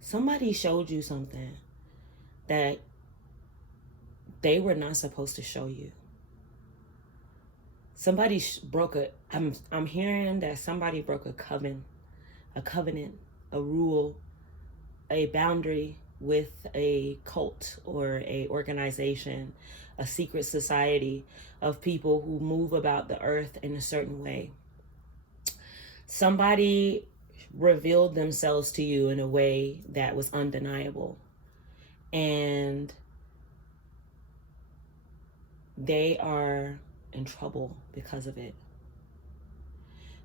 somebody showed you something that they were not supposed to show you. Somebody broke I'm hearing that somebody broke a covenant, a rule, a boundary with a cult or a organization, a secret society of people who move about the earth in a certain way. Somebody revealed themselves to you in a way that was undeniable. And they are in trouble because of it.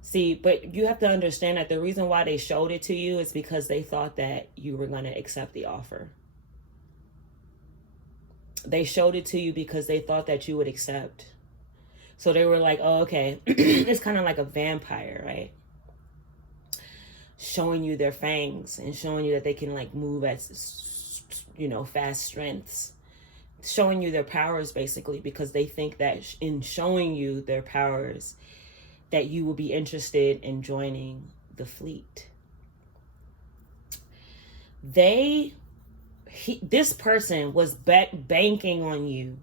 See, but you have to understand that the reason why they showed it to you is because they thought that you were going to accept the offer. They showed it to you because they thought that you would accept. So they were like, oh, okay. It's kind of like a vampire, right? Showing you their fangs and showing you that they can like move at, fast strengths. Showing you their powers, basically, because they think that in showing you their powers, that you will be interested in joining the fleet. This person was banking on you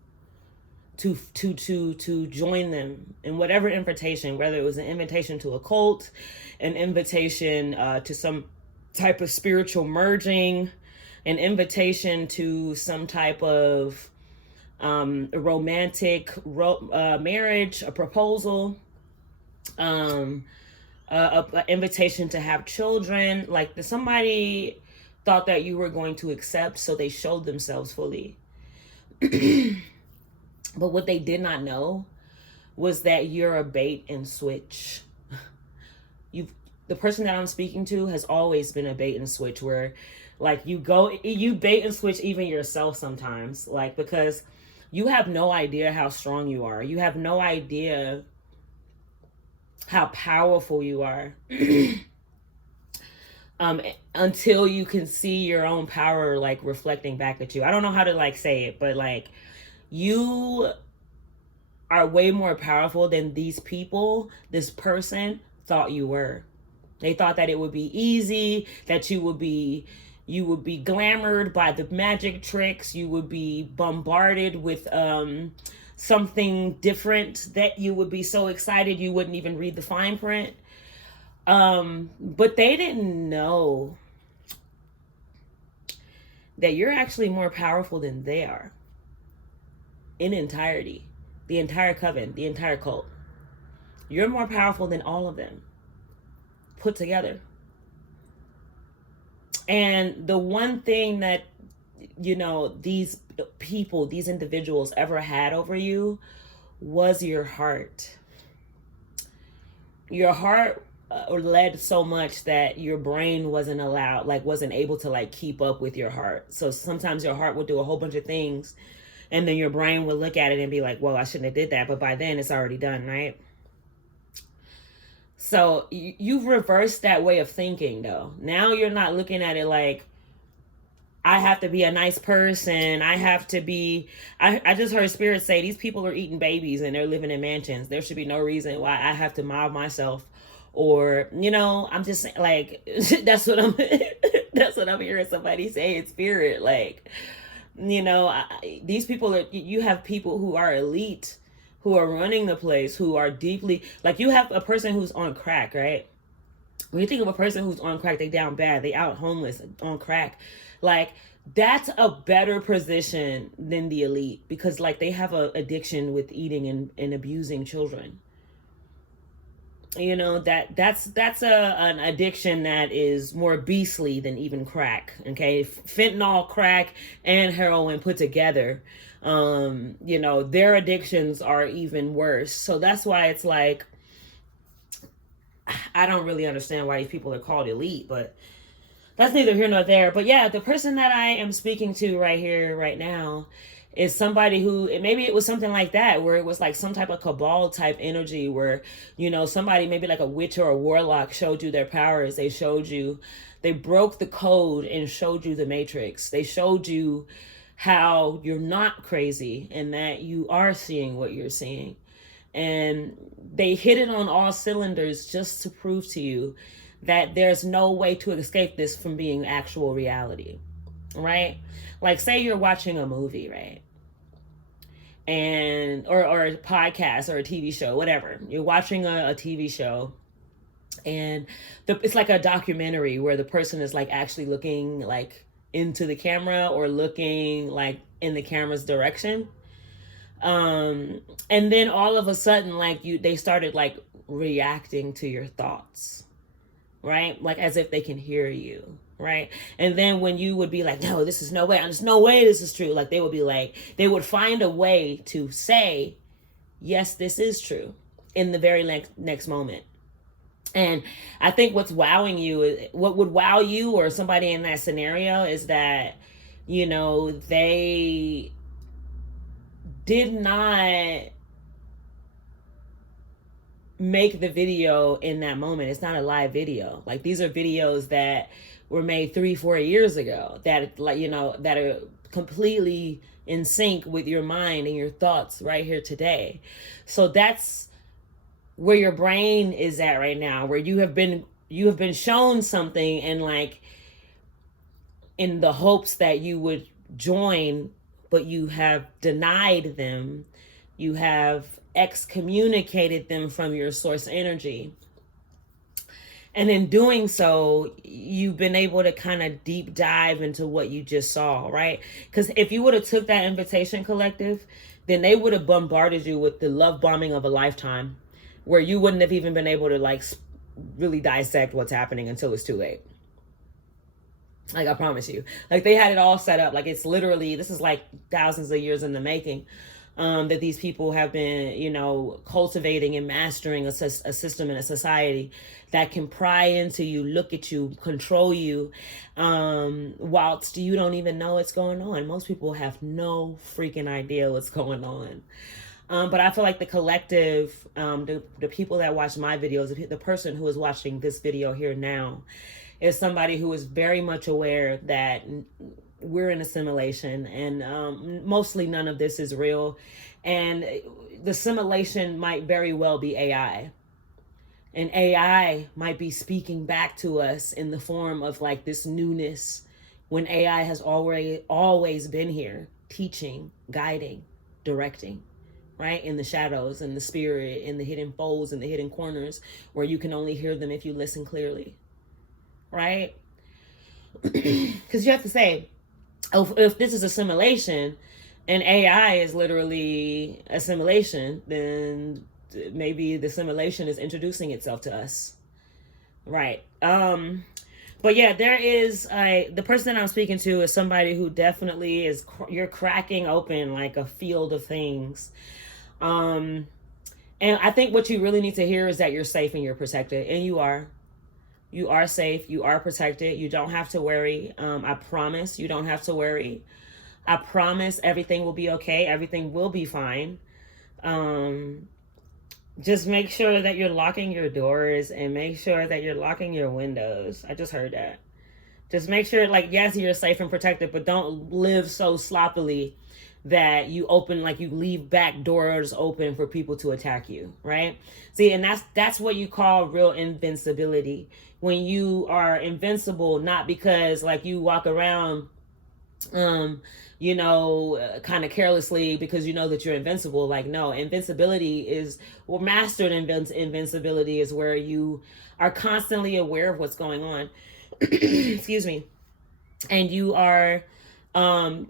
to join them in whatever invitation, whether it was an invitation to a cult, an invitation to some type of spiritual merging, an invitation to some type of romantic marriage, a proposal, an invitation to have children. Like somebody thought that you were going to accept, so they showed themselves fully. But what they did not know was that you're a bait and switch. The person that I'm speaking to has always been a bait and switch, where like you bait and switch even yourself sometimes, like, because you have no idea how strong you are. You have no idea how powerful you are until you can see your own power like reflecting back at you. I don't know how to like say it, but like you are way more powerful than this person thought you were. They thought that it would be easy, that you would be glamored by the magic tricks. You would be bombarded with something different, that you would be so excited you wouldn't even read the fine print. But they didn't know that you're actually more powerful than they are in entirety. The entire coven, the entire cult. You're more powerful than all of them put together. And the one thing that, these people, these individuals ever had over you was your heart. Your heart led so much that your brain wasn't able to like keep up with your heart. So sometimes your heart would do a whole bunch of things, and then your brain would look at it and be like, well, I shouldn't have did that. But by then it's already done, right? So you've reversed that way of thinking, though. Now you're not looking at it like, I have to be a nice person. I have to be, I just heard Spirit say these people are eating babies and they're living in mansions. There should be no reason why I have to mob myself. Or, I'm just saying, like, that's what I'm hearing somebody say in Spirit. Like, these people you have people who are elite, who are running the place, who are deeply, like, you have a person who's on crack, right? When you think of a person who's on crack, they down bad, they out homeless, on crack. Like, that's a better position than the elite, because like they have an addiction with eating and abusing children. That's an addiction that is more beastly than even crack. Okay, fentanyl, crack, and heroin put together, their addictions are even worse. So that's why it's like, I don't really understand why these people are called elite, but that's neither here nor there. But yeah, the person that I am speaking to right here, right now, is somebody who, maybe it was something like that, where it was like some type of cabal type energy where, somebody maybe like a witch or a warlock showed you their powers. They broke the code and showed you the matrix. They showed you how you're not crazy and that you are seeing what you're seeing. And they hit it on all cylinders just to prove to you that there's no way to escape this from being actual reality, right? Like, say you're watching a movie, right? And or a podcast or a TV show, whatever. You're watching a TV show, and it's like a documentary where the person is like actually looking like into the camera or looking like in the camera's direction. And then all of a sudden, like they started like reacting to your thoughts, right? Like as if they can hear you, right? And then when you would be like, no, this is no way, there's no way this is true. Like they would be like, they would find a way to say, yes, this is true in the very next moment. And I think what's wowing you, what would wow you or somebody in that scenario is that, you know, they did not make the video in that moment. It's not a live video. Like these are videos that were made 3-4 years ago that, like, you know, that are completely in sync with your mind and your thoughts right here today. So that's where your brain is at right now, where you have been shown something, and like in the hopes that you would join, but you have denied them. You have excommunicated them from your source energy. And in doing so, you've been able to kind of deep dive into what you just saw, right? Because if you would have took that invitation, collective, then they would have bombarded you with the love bombing of a lifetime, where you wouldn't have even been able to like really dissect what's happening until it's too late. Like, I promise you, like they had it all set up. Like it's literally, this is like thousands of years in the making, that these people have been, you know, cultivating and mastering a system and a society that can pry into you, look at you, control you, whilst you don't even know what's going on. Most people have no freaking idea what's going on. But I feel like the collective, the people that watch my videos, the person who is watching this video here now, is somebody who is very much aware that we're in a simulation, and mostly none of this is real. And the simulation might very well be AI. And AI might be speaking back to us in the form of like this newness, when AI has always been here, teaching, guiding, directing, right? In the shadows, in the spirit, in the hidden folds, in the hidden corners, where you can only hear them if you listen clearly, right? Because you have to say, if this is a simulation and AI is literally a simulation, then maybe the simulation is introducing itself to us, right? But yeah, there is the person that I'm speaking to is somebody who definitely is, you're cracking open like a field of things. And I think what you really need to hear is that you're safe and you're protected, and you are safe, you are protected. You don't have to worry. I promise you don't have to worry. I promise everything will be okay. Everything will be fine. Just make sure that you're locking your doors and make sure that you're locking your windows. I just heard that. Just make sure, like, yes, you're safe and protected, but don't live so sloppily that you leave back doors open for people to attack you, right? See, and that's what you call real invincibility. When you are invincible, not because like you walk around, kind of carelessly because you know that you're invincible. Like, no, invincibility is, well, mastered invincibility is where you are constantly aware of what's going on. Excuse me. And you are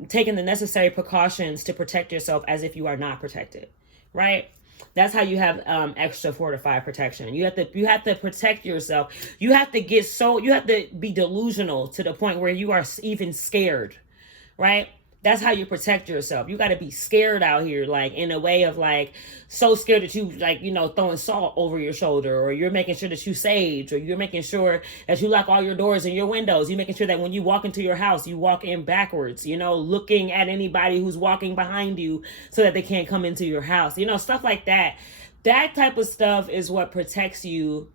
taking the necessary precautions to protect yourself as if you are not protected, right? That's how you have extra fortified protection. You have to protect yourself. You have to be delusional to the point where you are even scared, right? That's how you protect yourself. You got to be scared out here, like in a way of like so scared that you like, throwing salt over your shoulder, or you're making sure that you sage, or you're making sure that you lock all your doors and your windows. You're making sure that when you walk into your house, you walk in backwards, looking at anybody who's walking behind you so that they can't come into your house, stuff like that. That type of stuff is what protects you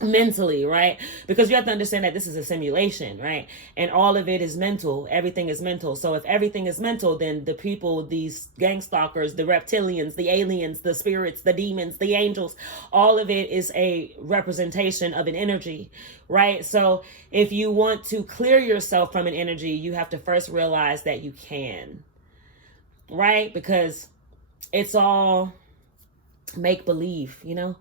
mentally, right? Because you have to understand that this is a simulation, right? And all of it is mental. Everything is mental. So if everything is mental, then the people, these gang stalkers, the reptilians, the aliens, the spirits, the demons, the angels, all of it is a representation of an energy, right? So if you want to clear yourself from an energy, you have to first realize that you can, right? Because it's all make believe, you know?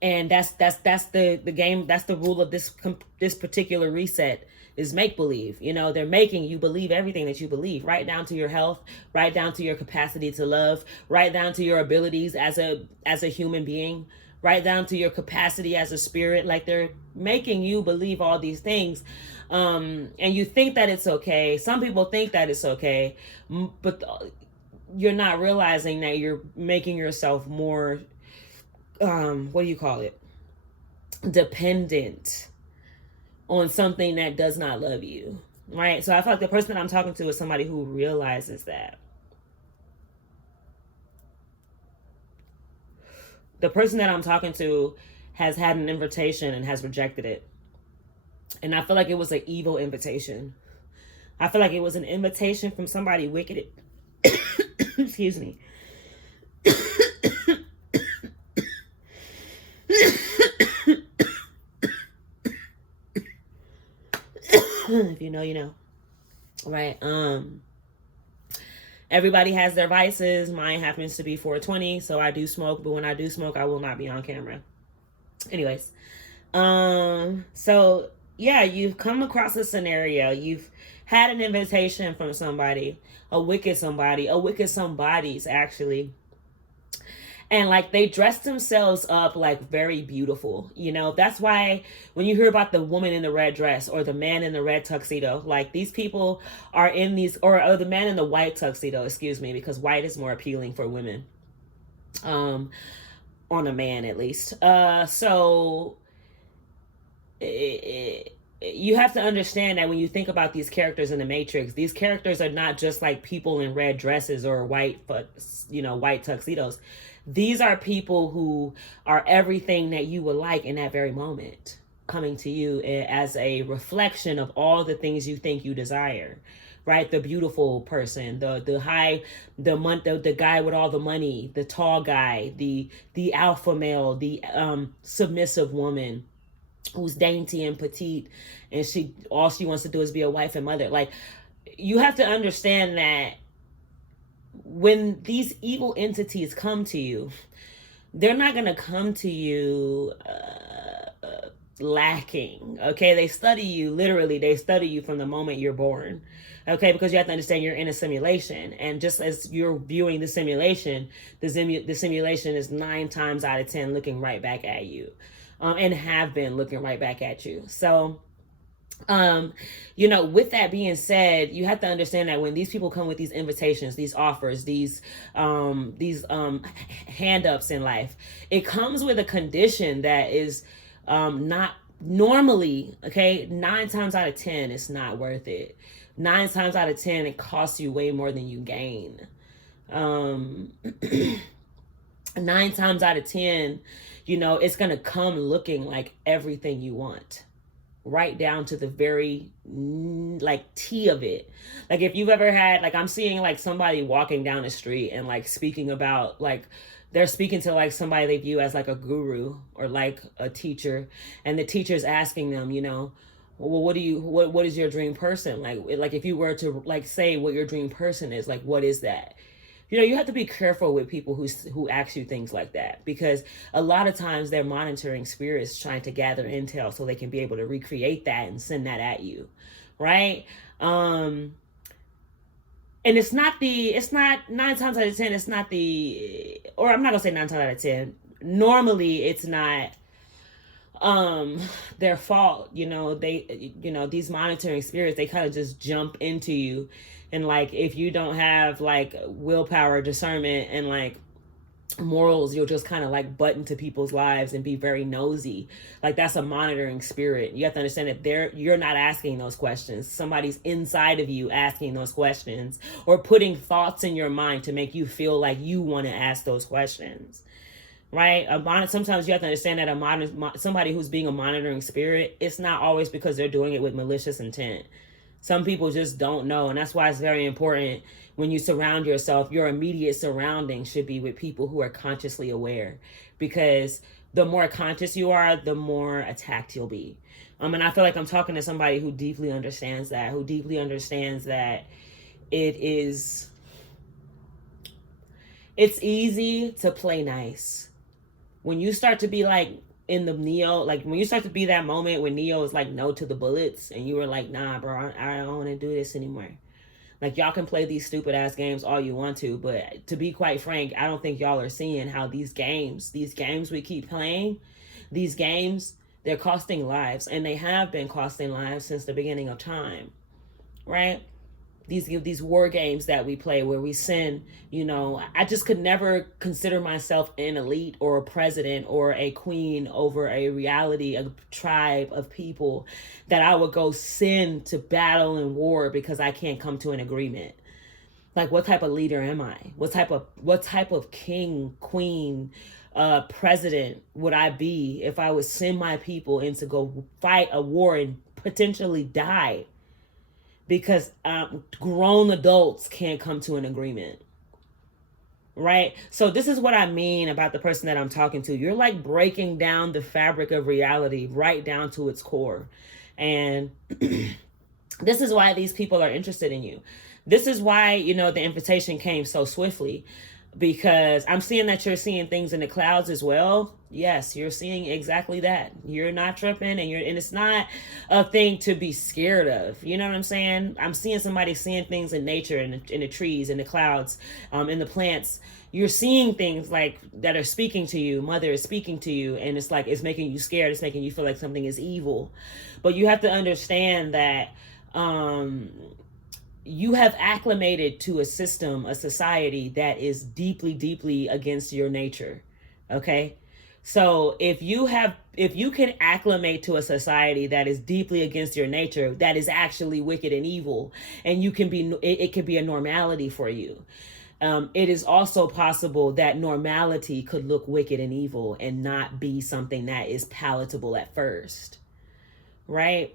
And that's the game. That's the rule of this particular reset is make believe. You know, they're making you believe everything that you believe, right down to your health, right down to your capacity to love, right down to your abilities as a human being, right down to your capacity as a spirit. Like they're making you believe all these things, and you think that it's okay. Some people think that it's okay, but you're not realizing that you're making yourself more what do you call it? Dependent on something that does not love you, right? So I feel like the person that I'm talking to is somebody who realizes that. The person that I'm talking to has had an invitation and has rejected it. And I feel like it was an evil invitation. I feel like it was an invitation from somebody wicked. Excuse me. If you know, you know. Right. Everybody has their vices. Mine happens to be 420, so I do smoke, but when I do smoke, I will not be on camera. Anyways. So yeah, you've come across a scenario. You've had an invitation from somebody, a wicked somebody's actually. And like they dress themselves up like very beautiful, you know. That's why when you hear about the woman in the red dress or the man in the red tuxedo, like these people are in these, or the man in the white tuxedo, excuse me, because white is more appealing for women, on a man at least. So you have to understand that when you think about these characters in the Matrix, these characters are not just like people in red dresses or white tuxedos. These are people who are everything that you would like in that very moment, coming to you as a reflection of all the things you think you desire, right? The beautiful person, the guy with all the money, the tall guy, the alpha male, the submissive woman who's dainty and petite, and all she wants to do is be a wife and mother. Like, you have to understand that when these evil entities come to you, they're not going to come to you lacking, okay? They study you, literally, they study you from the moment you're born, okay? Because you have to understand you're in a simulation, and just as you're viewing the simulation, the simulation is 9 times out of 10 looking right back at you, and have been looking right back at you. So with that being said, you have to understand that when these people come with these invitations, these offers, these hand ups in life, it comes with a condition that is not normally, okay, 9 times out of 10, it's not worth it. 9 times out of 10, it costs you way more than you gain. 9 times out of 10, it's going to come looking like everything you want, right down to the very like T of it. Like if you've ever had, like, I'm seeing like somebody walking down the street and like speaking about, like, they're speaking to like somebody they view as like a guru or like a teacher, and the teacher's asking them, well, what is your dream person? Like if you were to like say what your dream person is, like, what is that? You have to be careful with people who ask you things like that, because a lot of times they're monitoring spirits trying to gather intel so they can be able to recreate that and send that at you, right? And it's not 9 times out of 10, it's not or I'm not gonna say 9 times out of 10. Normally it's not their fault. These monitoring spirits, they kind of just jump into you. And like, if you don't have like willpower, discernment, and like morals, you'll just kind of like butt into people's lives and be very nosy. Like, that's a monitoring spirit. You have to understand that you're not asking those questions. Somebody's inside of you asking those questions, or putting thoughts in your mind to make you feel like you want to ask those questions. right? Sometimes you have to understand that somebody who's being a monitoring spirit, it's not always because they're doing it with malicious intent. Some people just don't know, and that's why it's very important when you surround yourself, your immediate surroundings should be with people who are consciously aware, because the more conscious you are, the more attacked you'll be. And I feel like I'm talking to somebody who deeply understands that, it's easy to play nice. When you start to be like in the Neo, like when you start to be that moment when Neo is like no to the bullets and you were like, nah, bro, I don't want to do this anymore. Like, y'all can play these stupid ass games all you want to, but to be quite frank, I don't think y'all are seeing how these games we keep playing, these games, they're costing lives, and they have been costing lives since the beginning of time, right? These war games that we play where we sin, I just could never consider myself an elite or a president or a queen over a reality, a tribe of people that I would go sin to battle in war because I can't come to an agreement. Like, what type of leader am I? What type of king, queen, president would I be if I would send my people in to go fight a war and potentially die because grown adults can't come to an agreement, right? So this is what I mean about the person that I'm talking to. You're like breaking down the fabric of reality right down to its core. And this is why these people are interested in you. This is why, the invitation came so swiftly, because I'm seeing that you're seeing things in the clouds as well. Yes, you're seeing exactly that. You're not tripping, and it's not a thing to be scared of. You know what I'm saying? I'm seeing somebody seeing things in nature, in the trees, in the clouds, in the plants. You're seeing things like that are speaking to you. Mother is speaking to you, and it's like it's making you scared. It's making you feel like something is evil. But you have to understand that you have acclimated to a system, a society that is deeply, deeply against your nature. Okay? So if you can acclimate to a society that is deeply against your nature, that is actually wicked and evil, and it can be a normality for you. It is also possible that normality could look wicked and evil and not be something that is palatable at first. Right?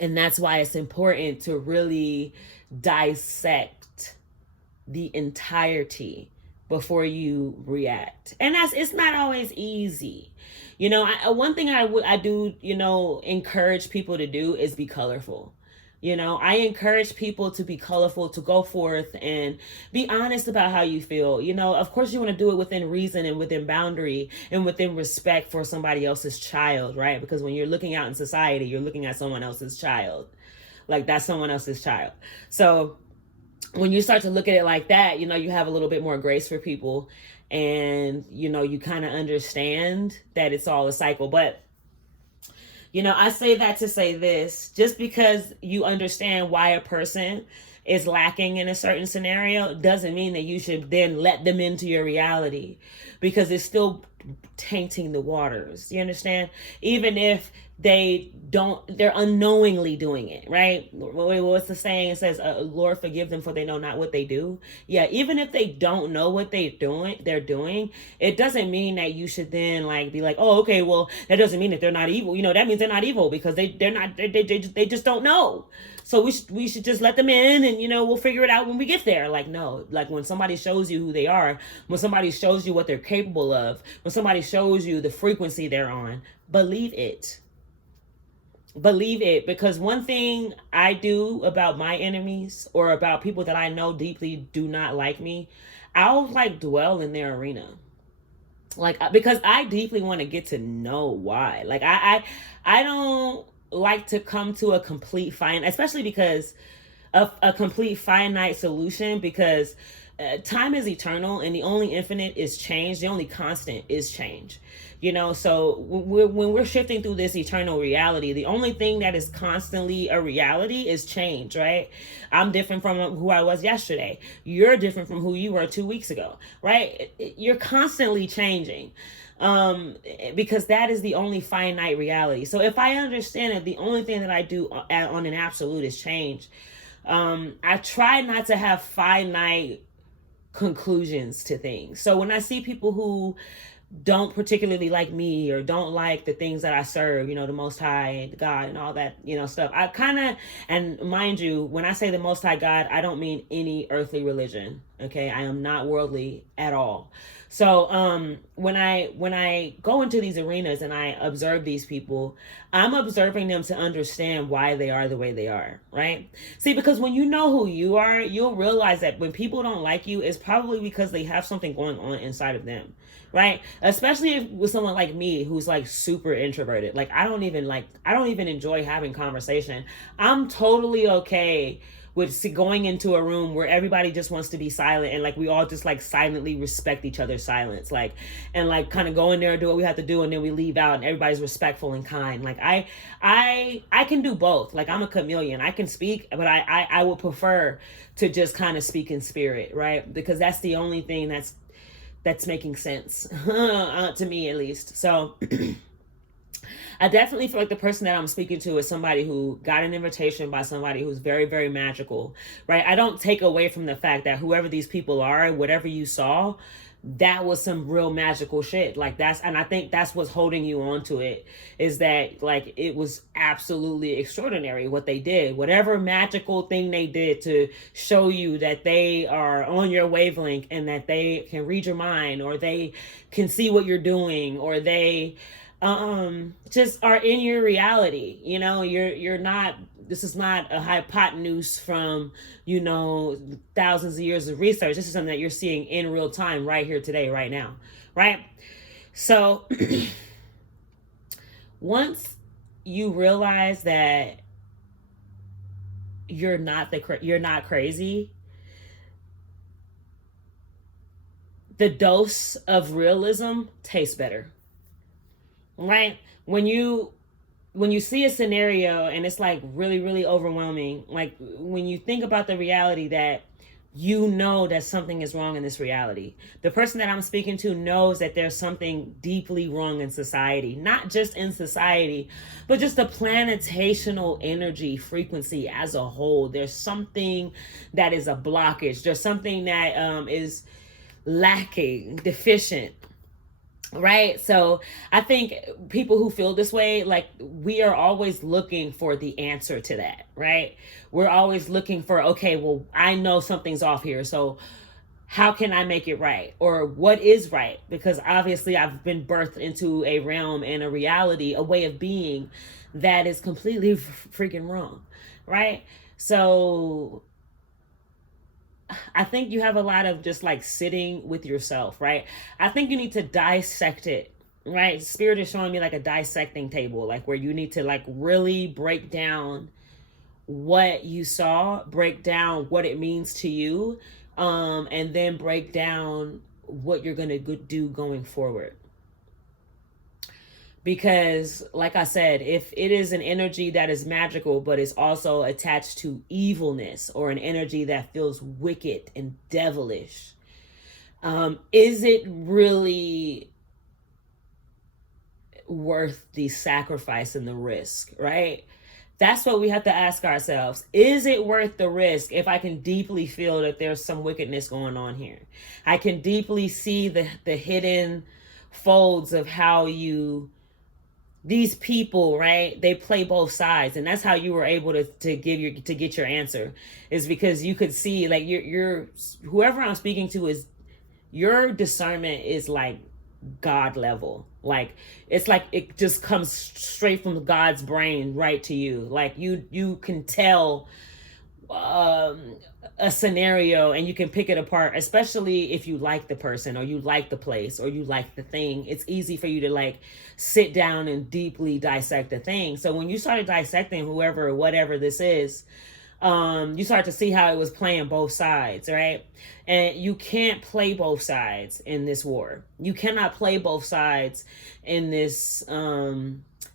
And that's why it's important to really dissect the entirety before you react. And it's not always easy. One thing I do, encourage people to do is be colorful. I encourage people to be colorful, to go forth and be honest about how you feel. Of course you want to do it within reason and within boundary and within respect for somebody else's child, right? Because when you're looking out in society, you're looking at someone else's child. Like, that's someone else's child. So when you start to look at it like that, you have a little bit more grace for people, and, you kind of understand that it's all a cycle. But I say that to say this: just because you understand why a person is lacking in a certain scenario doesn't mean that you should then let them into your reality, because it's still tainting the waters. You understand? Even if they're unknowingly doing it, right? What's the saying? It says, Lord, forgive them, for they know not what they do. Yeah, even if they don't know what they're doing, it doesn't mean that you should then be like, oh, okay, well, that doesn't mean that they're not evil. That means they're not evil because they just don't know. So we should just let them in, and we'll figure it out when we get there. No, when somebody shows you who they are, when somebody shows you what they're capable of, when somebody shows you the frequency they're on, believe it. Believe it, because one thing I do about my enemies, or about people that I know deeply do not like me, I'll dwell in their arena, because I deeply want to get to know why. I don't like to come to a complete especially because of a complete finite solution, because time is eternal, and the only infinite is change. The only constant is change. So when we're shifting through this eternal reality, the only thing that is constantly a reality is change, right? I'm different from who I was yesterday. You're different from who you were 2 weeks ago, right? You're constantly changing, because that is the only finite reality. So if I understand that the only thing that I do on an absolute is change, I try not to have finite conclusions to things. So when I see people who don't particularly like me or don't like the things that I serve, you know, the Most High God and all that, you know, stuff. I kind of, and mind you, when I say the Most High God, I don't mean any earthly religion. Okay, I am not worldly at all. So when I go into these arenas and I observe these people, I'm observing them to understand why they are the way they are, right? See, because when you know who you are, you'll realize that when people don't like you, it's probably because they have something going on inside of them, right? Especially if, with someone like me who's like super introverted. Like I don't even enjoy having conversation. I'm totally okay with going into a room where everybody just wants to be silent, and like we all just like silently respect each other's silence, like, and like kind of go in there and do what we have to do, and then we leave out and everybody's respectful and kind. Like I can do both. Like I'm a chameleon. I can speak, but I would prefer to just kind of speak in spirit, right? Because that's the only thing that's making sense to me, at least. So I definitely feel like the person that I'm speaking to is somebody who got an invitation by somebody who's very, very magical, right? I don't take away from the fact that whoever these people are, whatever you saw, that was some real magical shit. Like and I think that's what's holding you on to it, is that like it was absolutely extraordinary what they did. Whatever magical thing they did to show you that they are on your wavelength and that they can read your mind, or they can see what you're doing, or they just are in your reality. You know, you're not, this is not a hypotenuse from, you know, thousands of years of research. This is something that you're seeing in real time right here today, right now, right? So once you realize that you're not crazy, the dose of realism tastes better. Right? When you see a scenario and it's like really, really overwhelming, like when you think about the reality that you know that something is wrong in this reality. The person that I'm speaking to knows that there's something deeply wrong in society, not just in society, but just the planetational energy frequency as a whole. There's something that is a blockage. There's something that is lacking, deficient. Right? So I think people who feel this way, like we are always looking for the answer to that, right? We're always looking for, okay, well, I know something's off here. So how can I make it right? Or what is right? Because obviously I've been birthed into a realm and a reality, a way of being that is completely freaking wrong, right? So I think you have a lot of just like sitting with yourself, right? I think you need to dissect it, right? Spirit is showing me like a dissecting table, like where you need to like really break down what you saw, break down what it means to you, and then break down what you're going to do going forward. Because like I said, if it is an energy that is magical, but is also attached to evilness, or an energy that feels wicked and devilish, is it really worth the sacrifice and the risk, right? That's what we have to ask ourselves. Is it worth the risk if I can deeply feel that there's some wickedness going on here? I can deeply see the hidden folds of how these people, right? They play both sides, and that's how you were able to get your answer, is because you could see like you're whoever I'm speaking to, is your discernment is like God level. Like it's like it just comes straight from God's brain right to you. Like you can tell a scenario and you can pick it apart, especially if you like the person, or you like the place, or you like the thing. It's easy for you to like sit down and deeply dissect the thing. So when you started dissecting whoever or whatever this is, you start to see how it was playing both sides, right? And you can't play both sides in this war. You cannot play both sides in this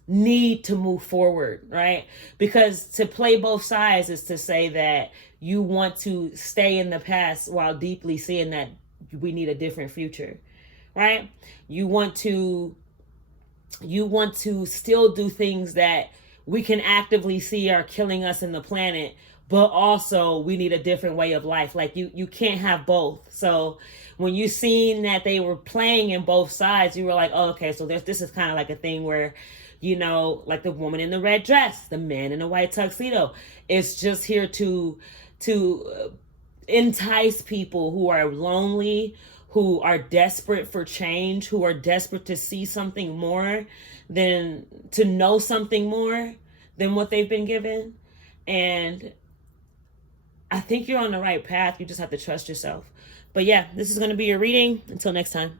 need to move forward, right? Because to play both sides is to say that you want to stay in the past while deeply seeing that we need a different future, right? You want to still do things that we can actively see are killing us in the planet, but also we need a different way of life. Like you can't have both. So when you seen that they were playing in both sides, you were like, oh, okay, so this is kind of like a thing where, you know, like the woman in the red dress, the man in the white tuxedo, it's just here to entice people who are lonely, who are desperate for change, who are desperate to see something more than to know something more than what they've been given. And I think you're on the right path. You just have to trust yourself. But yeah, this is going to be your reading. Until next time.